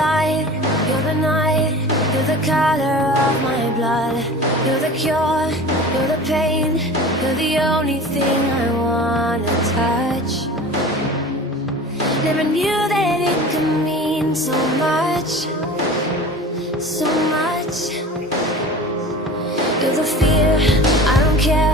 light, you're the night, you're the color of my blood. You're the cure, you're the pain, you're the only thing I wanna touch. Never knew that it could mean so much, so much. You're the fear, I don't care